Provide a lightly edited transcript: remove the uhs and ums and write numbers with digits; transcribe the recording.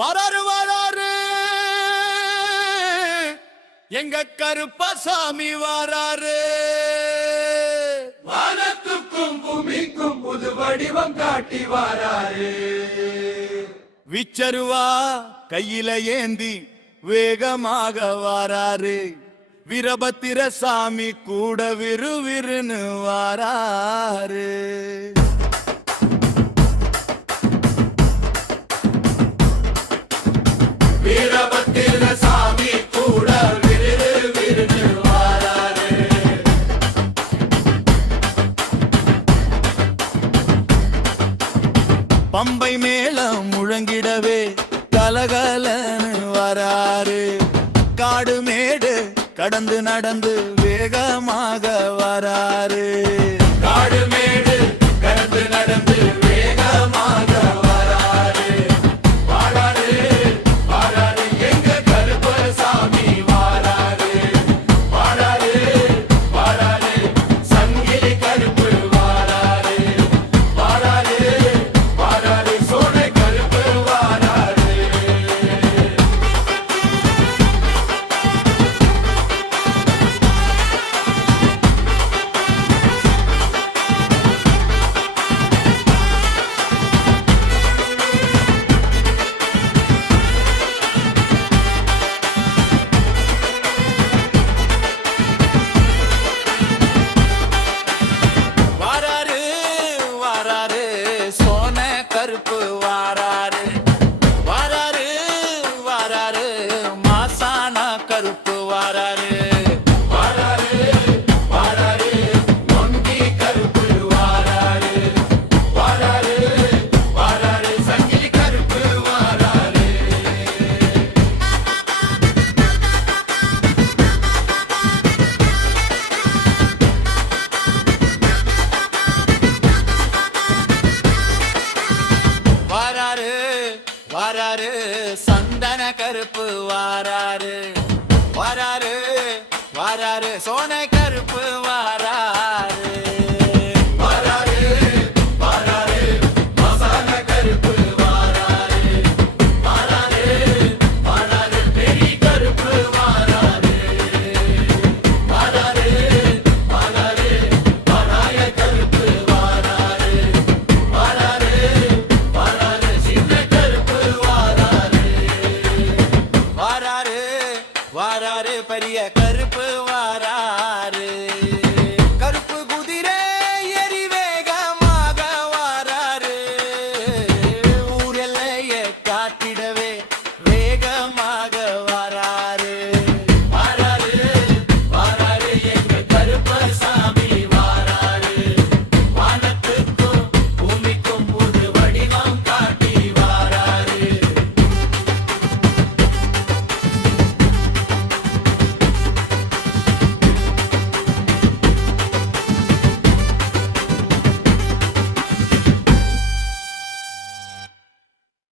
வராரு வராரு எங்க கருப்பசாமி வராரு. வானத்துக்கும் பூமிக்கும் புது வடிவம் காட்டி வராரு. விச்சருவா கையில ஏந்தி வேகமாக வராரு. வீரபத்திர சாமி கூட விறுவிறுன்னு வராரு. வீரபத்திர சாமி கூட விறுவிறுன்னு வராரு. பம்பை மேளம் முழங்கிடவே கலகலன்னு வராரு. காடு மேடு கடந்து நடந்து வேகமாக வராரு. காடு மேடு கடந்து நடந்து வேகமாக வராரு. வாராரு வாராரு எங்க கருப்பசாமி வாராரு. வாராரு வாராரு சங்கிலி கருப்பு வாராரு. வாராரு வாராரு சோலை கருப்பு வாராரு. வராரு வராரு சோன கருப்பு வாராரு. வராரு வராரு மாசான கருப்பு வாராரு. வாராரு வாராரு நொண்டி கருப்பு வாராரு. வாராரு வாராரு சங்கிலி கருப்பு வாராரு. வராரு வராரு சந்தன கருப்பு வாராரு. வராரு வராரு சோன கருப்பு வாராரு. வாராரு வாராரு மசான கருப்பு வாராரு. வாராரு வாராரு பெரிய கருப்பு வாராரு. வாராரு வாராரு வராய கருப்பு வாராரு. வாராரு வாராரு சின்ன கருப்பு வாராரு. வாராரு வாராரு பெரிய கருப்பு வாராரு. கருப்பு குதிரை எரி வேகமாக வாராரு. ஊரெல்லைய காட்டிடவே வேகமாக